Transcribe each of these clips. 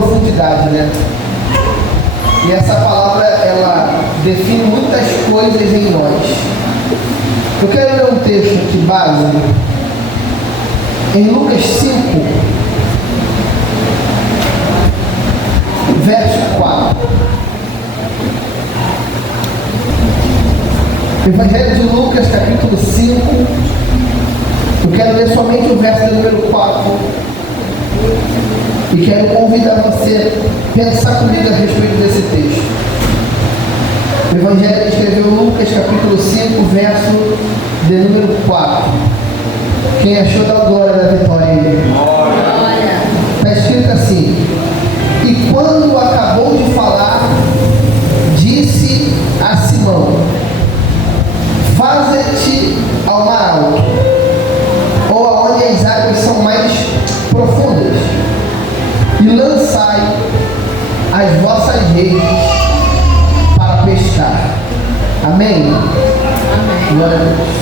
profundidade, né? E essa palavra, ela define muitas coisas em nós. Eu quero ler um texto aqui básico, em Lucas 5, verso 4. Evangelho de Lucas, capítulo 5. Eu quero ler somente o verso número 4. E quero convidar você a pensar comigo a respeito desse texto. O Evangelho escreveu Lucas, capítulo 5, verso de número 4. Quem achou da glória da vitória aí? Glória! Está escrito assim: e quando acabou de falar, disse a Simão: faze-te ao mar alto, ou aonde as águas são mais profundas, e lançai as vossas redes para pescar. Amém? Amém. Glória a Deus.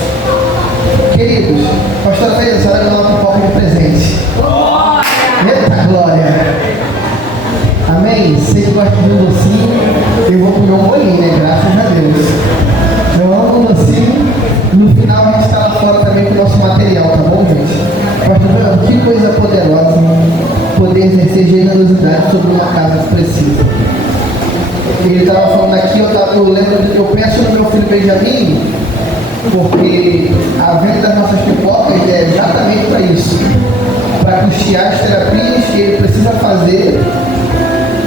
Queridos, pastor Fez, a senhora coloca um pouco de presente. Glória! Eita glória! Amém? Vocês gostam de um docinho? Eu vou comer um bolinho, né? Graças a Deus. Eu amo um docinho. No final a gente está lá fora também com o nosso material, tá bom, gente? Pastor, que coisa poderosa poder exercer generosidade sobre uma casa que precisa. Ele estava falando aqui, eu lembro que eu penso no meu filho Benjamin, porque a venda das nossas pipocas é exatamente para isso, para custear as terapias que ele precisa fazer,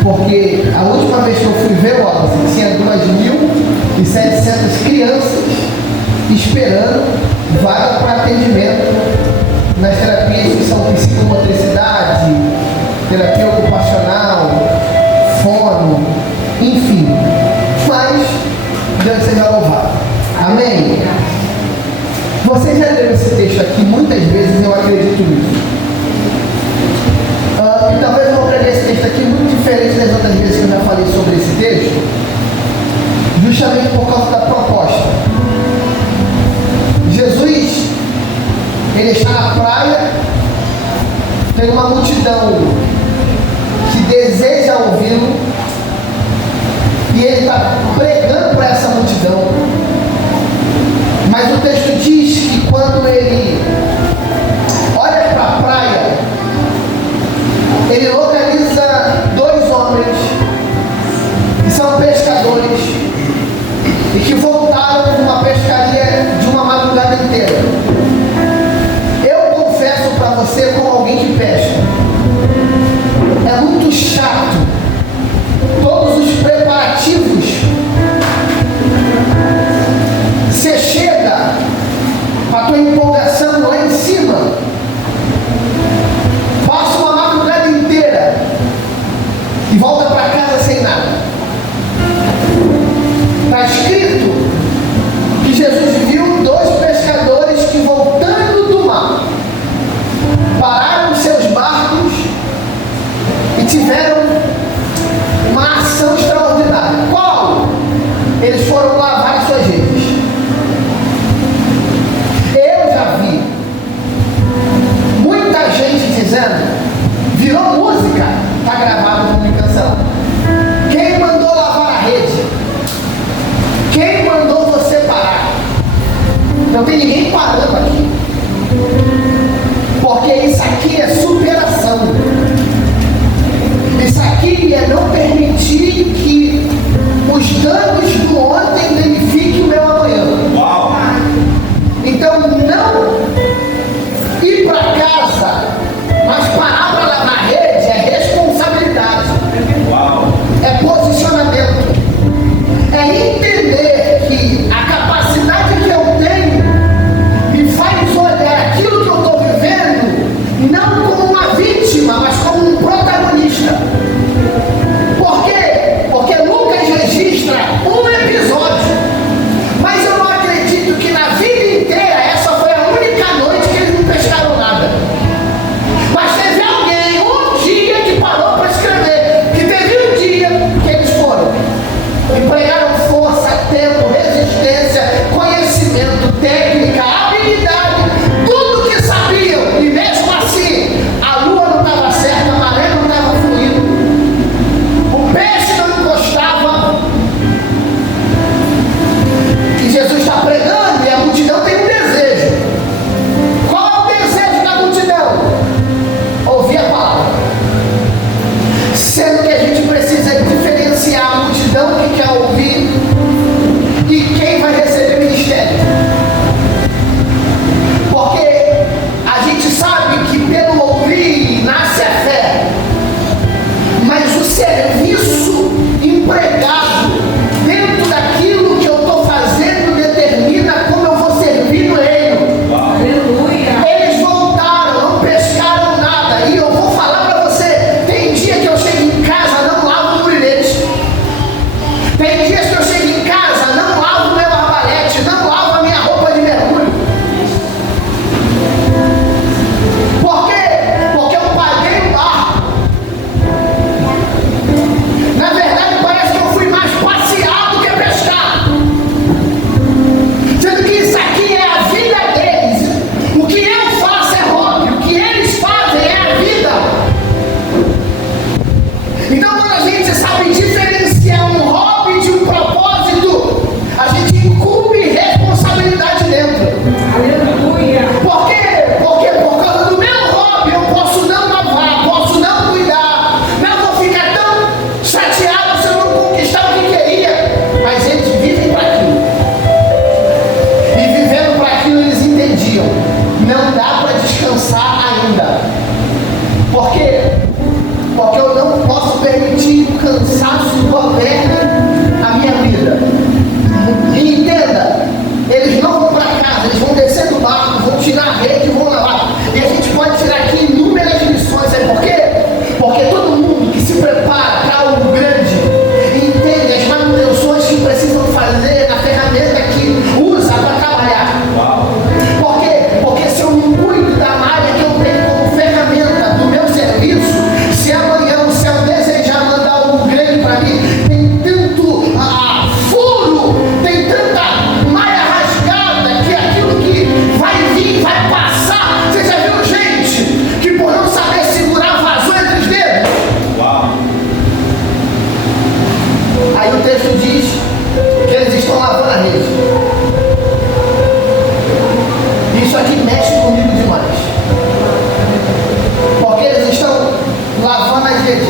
porque a última vez que eu fui ver o Wallace, tinha 2.700 crianças esperando vaga para atendimento nas terapias que são psicomotricidade, terapia ocupacional, fono, enfim. Mas Deus seja louvado. Amém? Você já leu esse texto aqui muitas vezes, eu acredito nisso. E talvez eu vou pregar esse texto aqui muito diferente das outras vezes que eu já falei sobre esse texto, justamente por causa da proposta. Jesus, ele está na praia, tem uma multidão que deseja ouvi-lo, e ele está pregando para essa multidão. Mas o texto diz que quando ele olha para a praia, ele localiza dois homens que são pescadores e que voltaram de uma pescaria de uma madrugada inteira. Eu confesso para você, como alguém que pesca, é muito chato todos os preparativos. Você chega com a tua empolgação lá em cima, passa uma madrugada inteira e volta para casa sem nada. Está escrito que Jesus viu dois pescadores que, voltando do mar, pararam seus barcos e tiveram uma ação extraordinária. Qual? Eles foram lavar as suas redes. Eu já vi muita gente dizendo: virou música, está gravado, vamos me cancelar. Quem mandou lavar a rede? Quem mandou você parar? Não tem ninguém parando aqui, porque isso aqui é superação. Isso aqui é não permitir que os danos do ontem danifiquem o meu amanhã. Uau. Então, não ir para casa, mas parar para lavar a rede é responsabilidade. Uau. É posicionamento. É entender que a capacidade que eu tenho me faz olhar aquilo que eu estou vivendo não como uma vezes,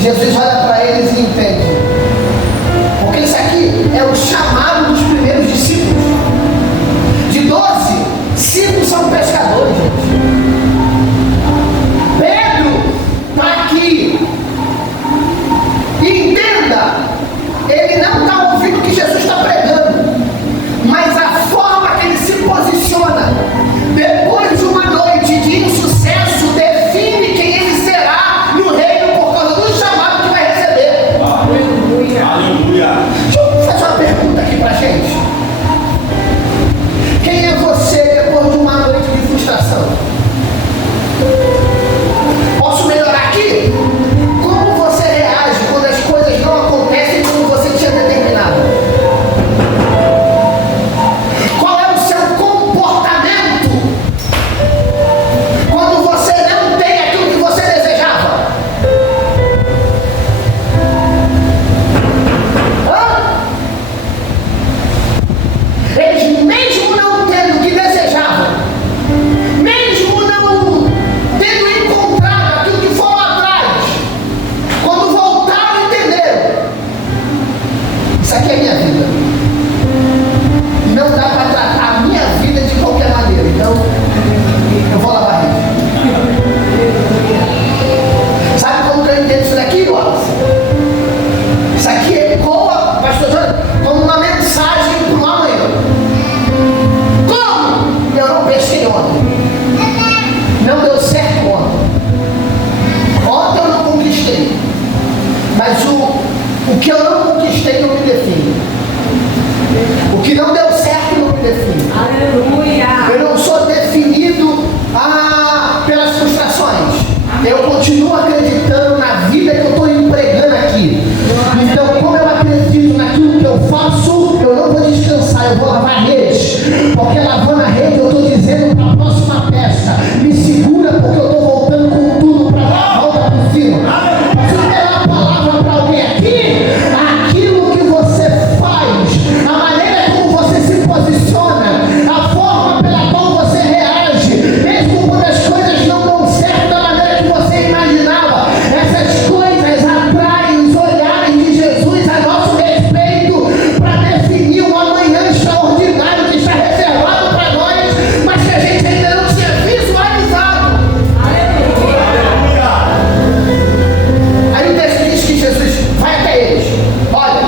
Jesus olha para eles e entende. Porque isso aqui é o chamado dos primeiros discípulos. De 12, 5 são pescadores, gente. Pedro está aqui. E entenda, ele não está ouvindo o que Jesus está pregando, mas a forma que ele se posiciona depois de uma noite de insucesso define quem ele será no reino por causa do chamado que vai receber. Aleluia. Aleluia. Deixa eu fazer uma pergunta aqui pra gente. Quem é você depois de uma noite de frustração? Posso melhorar aqui? Como você reage quando as coisas não acontecem como você tinha determinado? Qual é o seu comportamento quando você não tem aquilo que você desejava? Eles mesmo não tendo o que desejavam, mesmo não tendo encontrado aquilo que foram atrás, quando voltaram entenderam, isso aqui é minha vida, não dá para tratar a minha vida de qualquer maneira, então eu vou lavar isso. Sabe como que eu entendo isso daqui, Wallace? Isso aqui ecoa, pastor Jânio, como uma mensagem para o amanhã. Como? Eu não pesquei ontem. Não deu certo ontem. Ontem eu não conquistei. Mas o que eu não conquistei não me define. O que não deu certo não me define. Aleluia. Eu não sou definido pelas frustrações. Eu continuo acreditando na vida que eu estou empregando aqui. Então, como eu acredito naquilo que eu faço, eu não vou descansar, eu vou lavar a rede. Porque lavando a rede, eu estou dizendo para a próxima peça: me segura, porque eu estou voltando com tudo para dar a volta por cima. Se eu der uma palavra para alguém aqui, aquilo que você faz, a maneira como você se posiciona, a forma pela qual você reage, mesmo quando as coisas não dão certo da maneira que você imaginava, essas coisas atraem os olhares de Jesus a nosso respeito para definir um amanhã extraordinário que está reservado para nós, mas que a gente ainda não tinha visualizado. Aí o texto diz que Jesus vai até eles. Olha,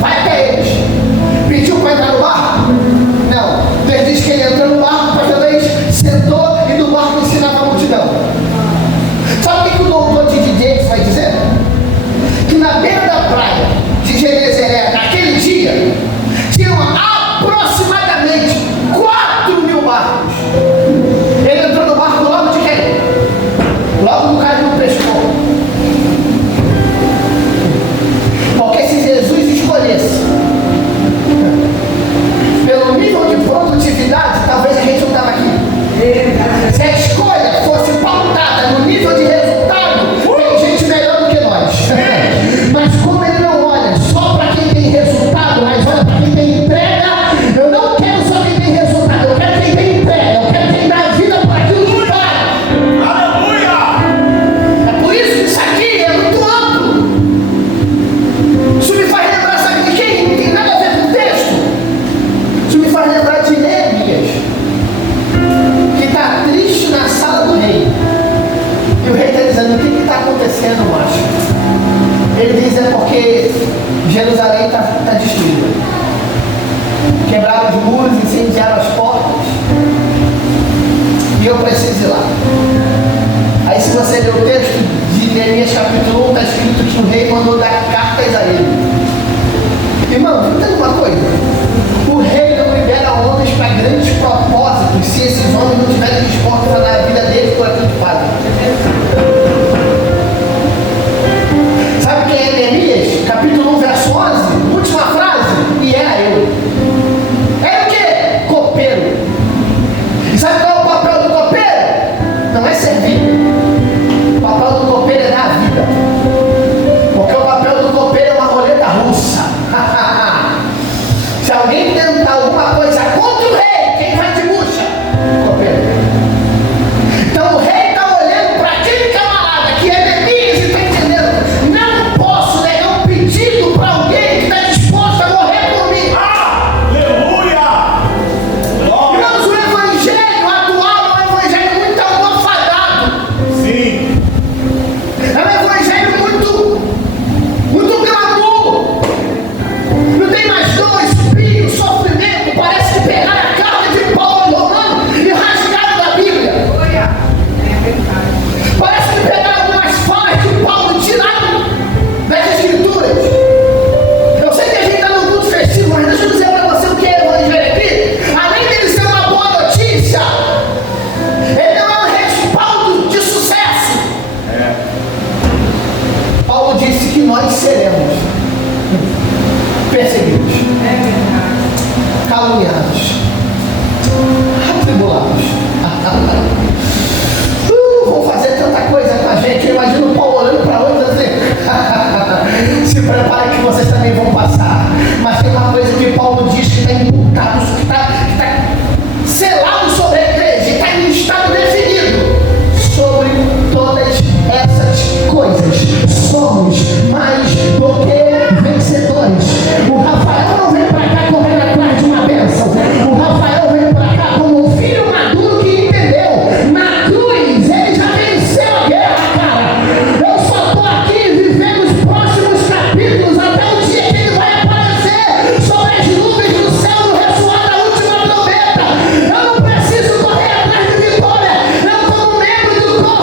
vai até eles. Pediu para entrar no barco? Não. O texto diz que ele entrou no barco, pastor Luiz sentou e do barco ensinava a multidão. Sabe o que o doutor de James vai dizer? Que na beira da praia de Genezaré, naquele dia, tinham aproximadamente 4.000 barcos. Ele entrou no barco logo de quem? Logo do cara que não pescou. Porque se Jesus escolhesse pelo nível de produtividade, talvez a gente não estava aqui. Se a escolha fosse pautada no nível de resultado, tem gente melhor do que nós. Mas como ele não olha só para quem tem resultado, mas olha para quem tem entrega, eu não quero só quem tem resultado, eu quero quem tem entrega, eu quero quem dá vida por aquilo que faz. Aleluia. É por isso que isso aqui é muito amplo. Isso me faz lembrar, sabe de quem? Não tem nada a ver com o texto. Isso me faz lembrar de Neemias, que está triste na sala do rei. E o rei está dizendo: o que está acontecendo, macho? Ele diz: é porque Jerusalém está destruída. Quebraram os muros, incendiaram as portas. E eu preciso ir lá. Aí se você ler o texto de Neemias capítulo 1, está escrito que o rei mandou dar cartas a ele. Irmão, entenda uma coisa: o rei não libera homens para grandes propósitos se esses homens não estiverem dispostos a dar a vida deles por aquilo que fazem. Sabe quem é Neemias? Capítulo 1, verso 11, última frase: e era eu. Era o quê? Copeiro. E sabe qual é o papel do copeiro? Não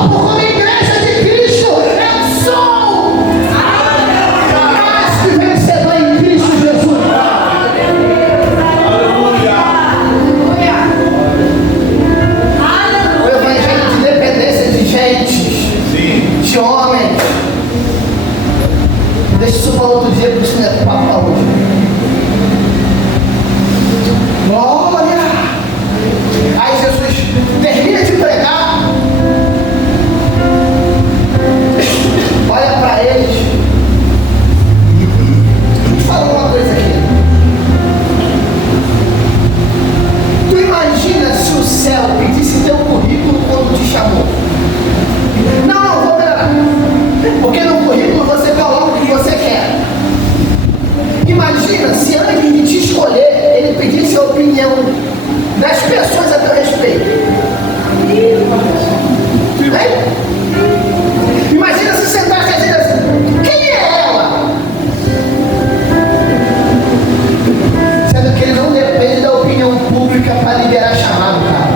corpo, como igreja de Cristo, eu sou mais que vencedor em Cristo Jesus. O evangelho de dependência de gente, de homens. Deixa isso para outro dia, porque isso não é papo para hoje. Glória! Aí Jesus termina de pregar, olha para eles e fala uma coisa aqui. Tu imagina se o céu pedisse teu currículo quando te chamou? Não, vou melhorar. Porque no currículo você coloca o que você quer. Imagina se antes de te escolher, ele pedisse a opinião das pessoas a teu respeito. Imagina se sentasse e dizer assim: quem é ela? Sendo que ele não depende da opinião pública para liberar chamado, cara.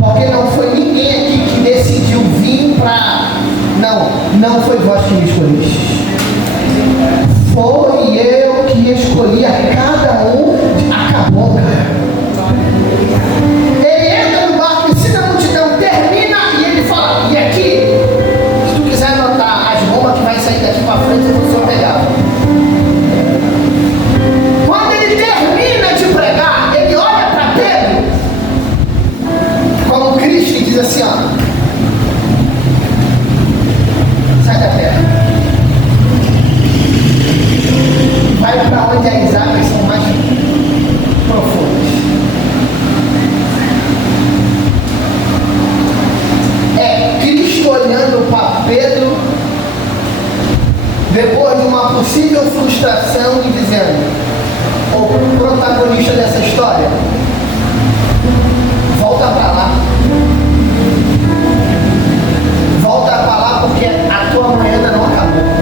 Porque não foi ninguém aqui que decidiu vir para. Não foi vós que me escolheste. Foi eu que escolhi a cada um. Acabou, cara. Ele entra no barco, ensina a multidão, termina e ele fala: e aqui, se tu quiser anotar as bombas que vai sair daqui para frente, eu vou só pegar. Quando ele termina de pregar, ele olha para Pedro como Cristo e diz assim: ó, sai da terra. Vai para onde as águas são mais profundas. É Cristo olhando para Pedro depois de uma possível frustração e dizendo: o protagonista dessa história, volta para lá. Volta para lá porque a tua manhã ainda não acabou.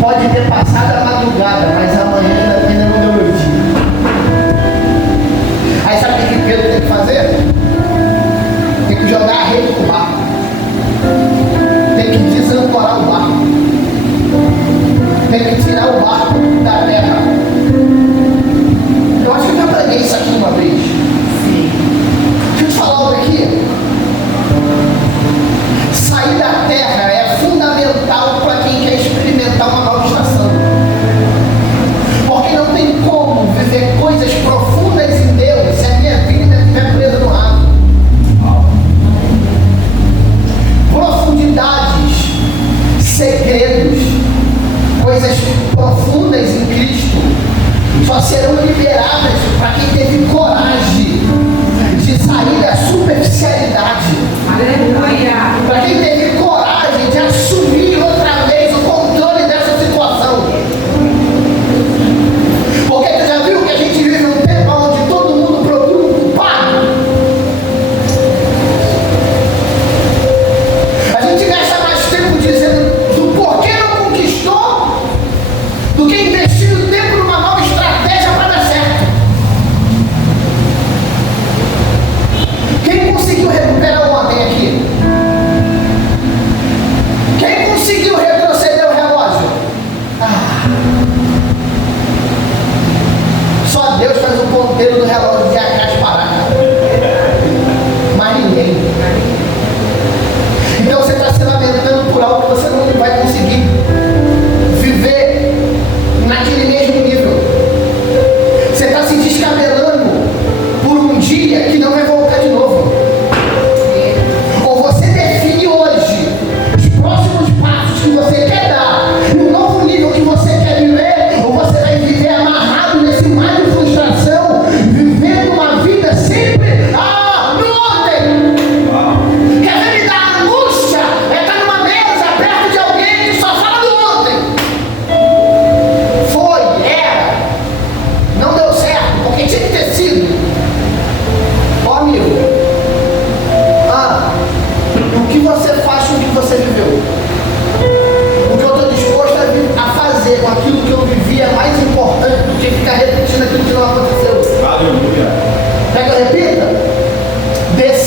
Pode ter passado a madrugada, mas amanhã ainda não deu meu dia. Aí sabe o que Pedro tem que fazer? Tem que jogar a rede pro barco. Tem que desancorar o barco. Tem que tirar o barco da terra.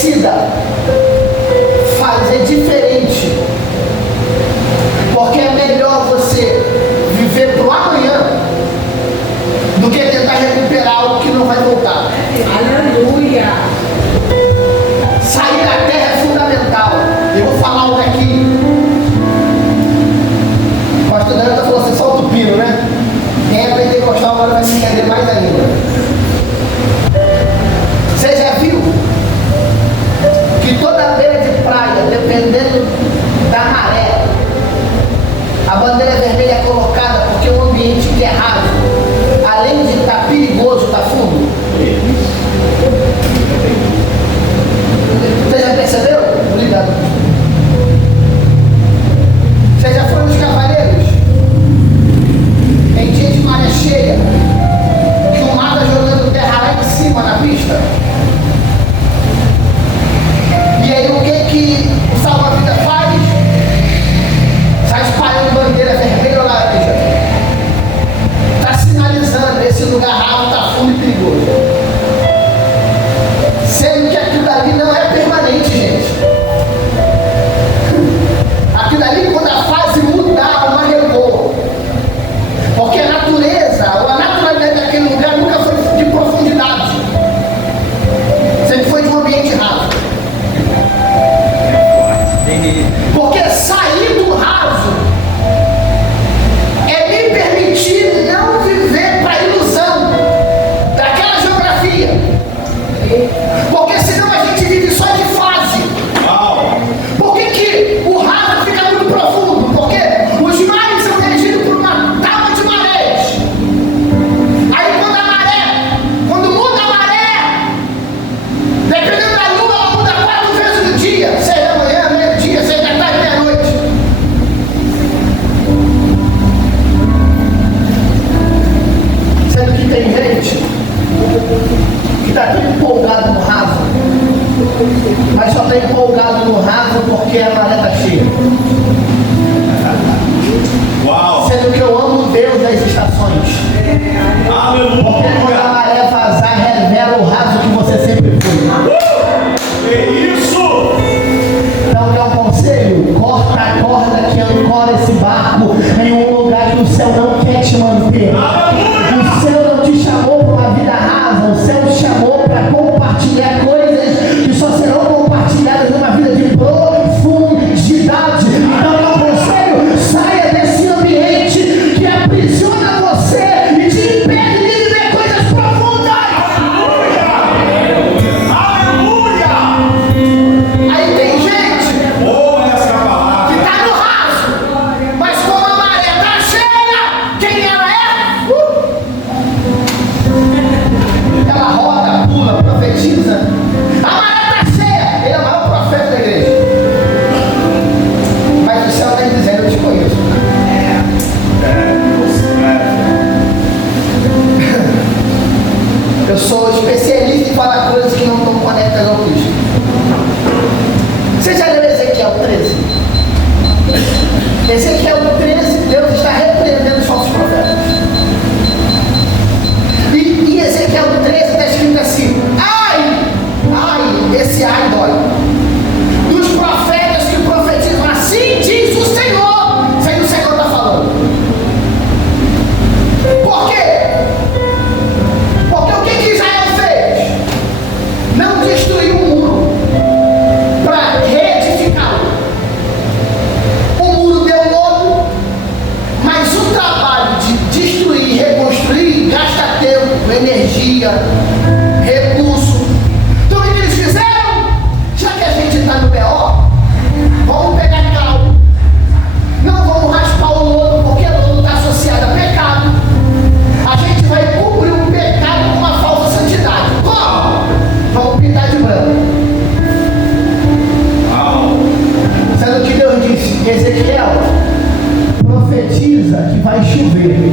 decida fazer diferente, porque é melhor você viver pro amanhã do que tentar recuperar algo que não vai voltar. Aleluia! Sair da terra é fundamental. Eu vou falar algo aqui. O pastor Daniel falou assim, solta o pino, né? Quem é pentecostal agora vai se entender mais ainda. Você já viu que toda beira de praia, dependendo da maré, a bandeira vermelha é colocada porque o ambiente que é raso, além de estar perigoso, está fundo? Você já percebeu? Obrigado. Você já foi nos Cavaleiros? Em dia de maré cheia, que o mar está jogando terra lá em cima na pista. E aí o que o salva-vida faz? Sai espalhando bandeira vermelha ou laranja. Está sinalizando, esse lugar raso está fundo e perigoso. Sendo que aquilo dali não é permanente, gente. Aquilo dali, quando a fase mudar, uma revoa. Porque a natureza, ou a naturalidade daquele lugar nunca foi de profundidade. Sempre foi de um ambiente raso. Porque sair do raso é me permitir não viver para a ilusão daquela geografia. Porque senão a gente vive só de fase. Por que o raso fica muito profundo? Porque os mares são regidos por uma tábua de marés. Aí quando muda a maré, dependendo da lua, ela muda 4 vezes no dia. 6 da manhã, meio-dia, 6 da tarde, meia-noite. Sendo que tem gente que está tão empolgado no raso, mas só está empolgado no raso porque a maré está cheia. Uau! Sendo que eu amo Deus das estações. Porque quando a Aleluia! maré vazar, revela o raso que você sempre foi. Que isso? Então, meu conselho, corta a corda que ancora esse barco em um lugar que o céu não quer te manter. O céu não te chamou para uma vida rasa, o céu te chamou para compartilhar coisas que só serão compartilhadas numa vida de profundidade. Então, meu conselho, saia desse ambiente que aprisiona você e te impede de viver coisas profundas. Aleluia! Aí tem gente Ouve essa que palavra. está no raso, mas como a maré está cheia, quem ela é? Ela roda, pula, profetiza. A maré está cheia, ele é o maior profeta da igreja. Mas o céu está dizendo, eu te conheço. Eu sou especialista em falar coisas que não estão conectadas ao Cristo. Você já leu Ezequiel 13? Ezequiel 13, Deus está repreendendo os falsos profetas. E Ezequiel 13 está escrito assim: ai, esse ai dói. Dos profetas que profetizam, assim diz o Senhor. Sem o Senhor está falando. Por quê? Porque o que Israel fez? Não destruiu o muro para reedificá-lo. O muro deu lodo, mas o trabalho de destruir, reconstruir, gasta tempo, energia, recurso. Então o que eles fizeram? Já que a gente está no BO, vamos pegar cal. Não vamos raspar o lodo, porque o lodo está associado a pecado. A gente vai cobrir o pecado com uma falsa santidade. Como? Vamos pintar de branco. Sendo que Deus disse, Ezequiel, profetiza que vai chover.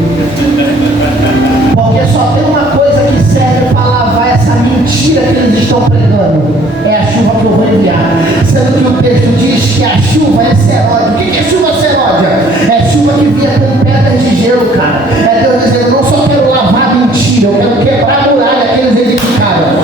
Porque só tem uma coisa que serve para lavar essa mentira que eles estão pregando. É a chuva que eu vou enviar. Sendo que o texto diz que a chuva é seródia. O que é chuva seródia? É chuva que vinha com pedras de gelo, cara. É Deus dizendo, eu não só quero lavar mentira, eu quero quebrar a muralha que eles edificaram.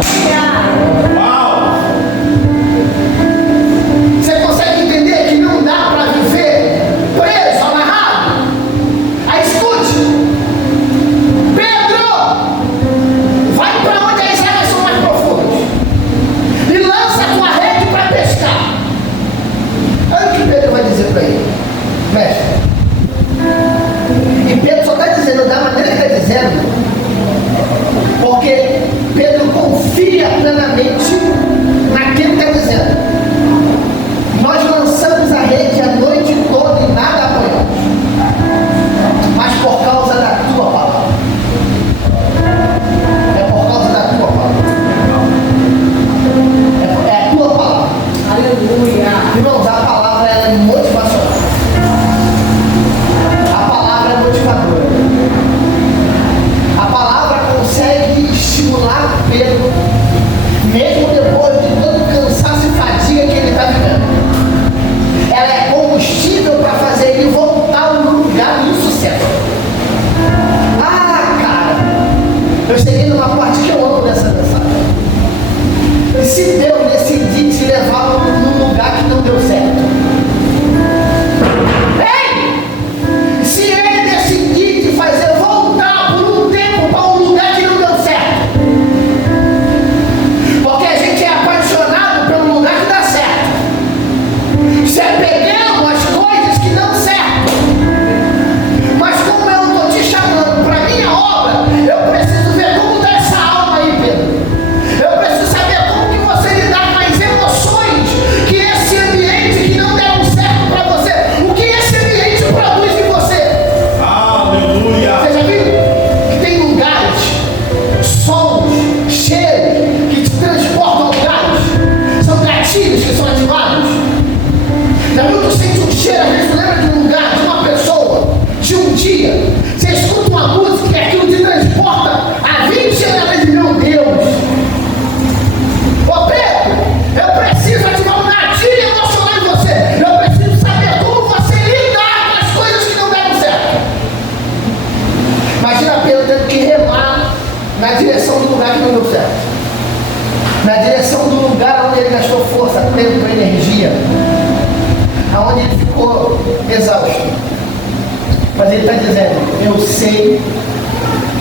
Mas ele está dizendo, eu sei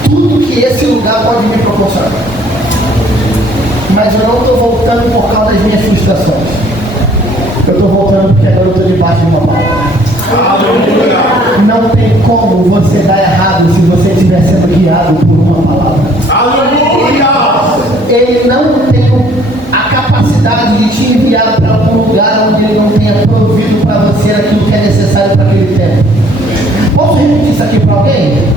tudo que esse lugar pode me proporcionar. Mas eu não estou voltando por causa das minhas frustrações. Eu estou voltando porque agora eu estou debaixo de uma palavra. Aleluia. Não tem como você dar errado se você estiver sendo guiado por uma palavra. Aleluia. Ele não tem a capacidade de te enviar para algum lugar onde ele não tenha provido para você aquilo que é necessário para aquele tempo. Posso repetir isso aqui para alguém?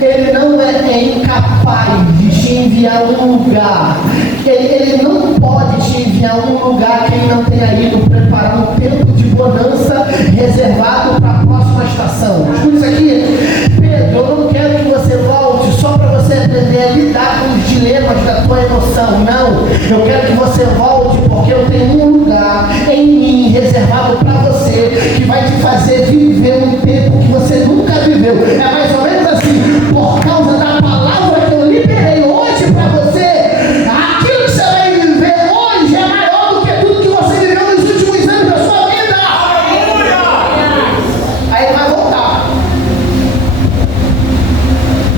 Ele não é incapaz de te enviar um lugar. Ele não pode te enviar um lugar que ele não tenha ido preparar um tempo de bonança reservado para a próxima estação. Escuta isso aqui. Pedro, eu não quero que você volte só para você aprender a lidar com os dilemas da tua emoção. Não, eu quero que você volte porque eu tenho um lugar em mim reservado para você que vai te fazer viver um tempo que você nunca viveu. É mais ou menos assim, por causa da palavra que eu liberei hoje para você, aquilo que você vai viver hoje é maior do que tudo que você viveu nos últimos anos da sua vida. Aí ele vai voltar.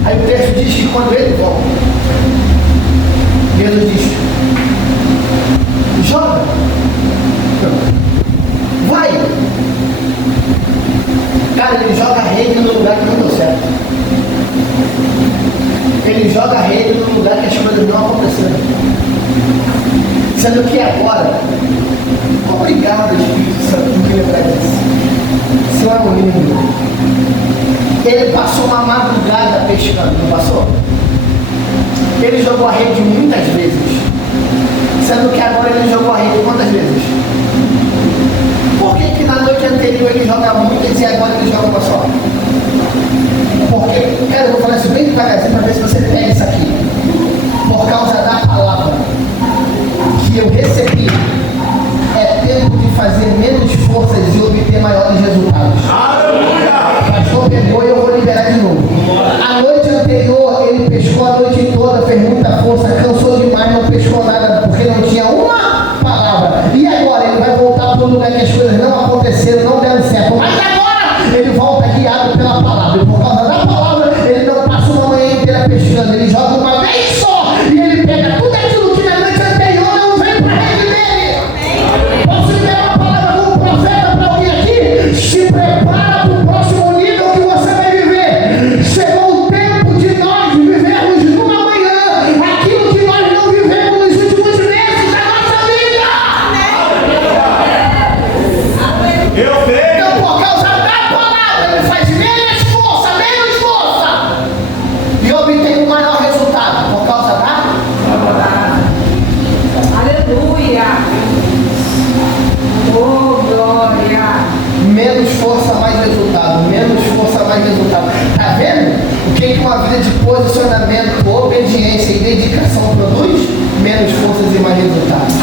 Aí o texto diz que quando ele volta, Deus diz, joga, vai. Cara, ele joga a rede no lugar que não deu certo. Ele joga a rede no lugar que as coisas não aconteceram. Sendo que agora, obrigado Espírito Santo por me lembrar disso. Seu anônimo. Ele passou uma madrugada pescando, não passou? Ele jogou a rede muitas vezes. Sendo que agora ele jogou a rede quantas vezes? Por que na noite anterior ele joga muitas e agora ele joga uma só? Porque, cara, eu vou falar isso bem devagarzinho para ver se você pega isso aqui. Por causa da palavra que eu recebi, é tempo de fazer menos forças e obter maiores resultados. Aleluia. O pastor pegou e eu vou liberar de novo. A noite anterior ele pescou a noite toda, fez muita força, cansou demais, não pescou nada porque não tinha uma palavra. E agora ele vai voltar para um lugar que as coisas não aconteceram, não deram certo. Mas agora ele volta guiado pela palavra. E por causa da palavra, ele não passa uma manhã inteira pescando. Ele joga uma vez só e ele pega tudo aquilo que na noite anterior não veio para a rede dele. Posso liberar uma palavra como profeta para alguém aqui? Se prepara para o próximo nível que você vai viver. Chegou o tempo de nós vivermos numa manhã aquilo que nós não vivemos nos últimos meses da nossa vida. Eu creio. Então, por causa da palavra, ele faz menos força e obtém um maior resultado. Por causa da Aleluia! Oh, glória! menos força, mais resultado. Menos força, mais resultado. Tá vendo? O que uma vida de posicionamento, obediência e dedicação produz? Menos forças e mais resultados.